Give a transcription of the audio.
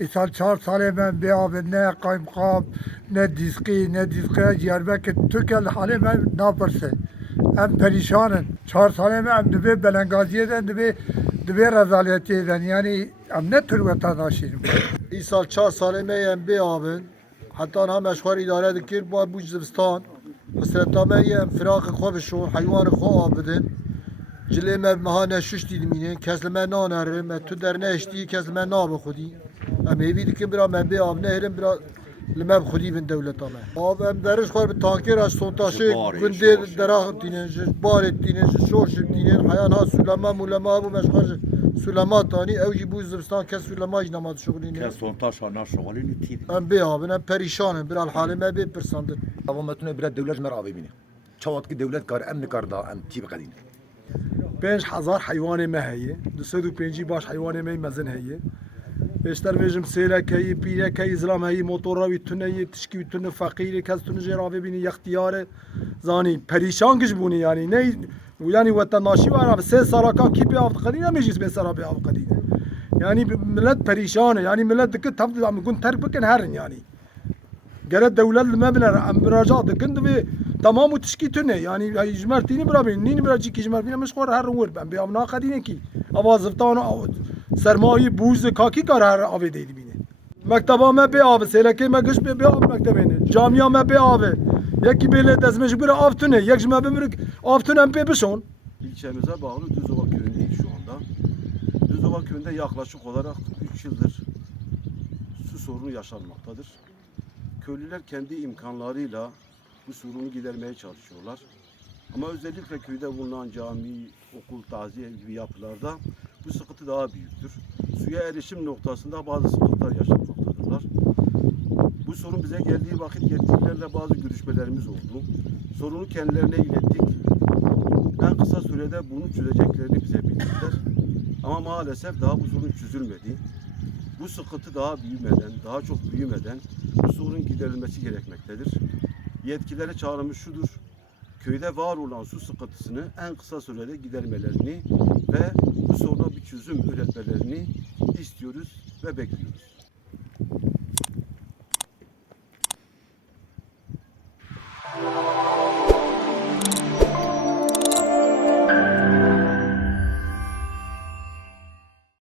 İsal 4 salı ben bir abi ne kaymakam ne diski Diyarbakır Türkiye hali ben ne yaparsın? Hem perişanın. 4 salı ben hem dibe Belengaziye'den dibe rezaliyetinden yani hem ne tür vatandaşıyım. İsal 4 salı meyen bir abin hatta hem eşkar idare dikir bu cibistan hasreta meyen firak xwe hayvan xwe abidin cilê me mehane şiş dîdimîne keslime nanerim me tu derne eştî keslime nabe xwedî em hêvî dikin bira me bê av nehêrin bira li me bi xwedî bin dewleta me av em deriş xwe bi tankêra sontaşê gundê dera dînin ji barê dînin ji şoşê dînin heyan ha Sülema mulema bû meşxar ji Sülema tanî ew jî bû zibistan kes Sülema jî nema dişuxulîne Kes sontaşa naşoğalini tîb. em bê avin em perîşanin bira halê me bê pirsandin Ama metune biraz devlet meravi bini. Çavat ki devlet kar em nikar da em tîb qedîn. 5000 حیوان me heye. 205 baş hayvanê me mezin heye. Beşter vejim sêlek heye, pîrek heye, zilam heye, motora wî tune heye, tişkî wî tune feqîrê, kes tune jê ravê bînî yextiyare. Zanî perîşan giş bûnî yani ne yani wetendaşî var abi 3 sala ka kî pê av diqedîne em jî 5 sala pê av qedîne. Yani millet perîşan e yani millet dikir tev em gun terk bikin herin yani. Gerek devlet li me bine em müracaat dikin divê tamam û tişkî tune yani ji mertînî bira bînin nînî bira cîkî ji mertînê min xwar herin wir ben bê av naqedîne kî ava zivtana sermayî bûz kakî kar her avê dê dibîne mekteba me bê av sêlekê me giş bê av mektebêne camiya me bê av e yekî bêlê dezme ji bira av tune yek ji me bimirik av tune em pê bişon. İlçemize bağlı Düzova köyündeyiz şu anda. Düzova köyünde yaklaşık olarak 3 yıldır su sorunu yaşanmaktadır. Köylüler kendi imkanlarıyla bu sorunu gidermeye çalışıyorlar. Ama özellikle köyde bulunan cami, okul, taziye gibi yapılarda bu sıkıntı daha büyüktür. Suya erişim noktasında bazı sıkıntılar yaşanmaktadırlar. Bu sorun bize geldiği vakit yetkililerle bazı görüşmelerimiz oldu. Sorunu kendilerine ilettik. En kısa sürede bunu çözeceklerini bize bildirdiler. Ama maalesef daha bu sorun çözülmedi. Bu sıkıntı daha büyümeden, daha çok büyümeden bu sorunun giderilmesi gerekmektedir. Yetkililere çağrımız şudur: köyde var olan su sıkıntısını en kısa sürede gidermelerini ve bu soruna bir çözüm üretmelerini istiyoruz ve bekliyoruz.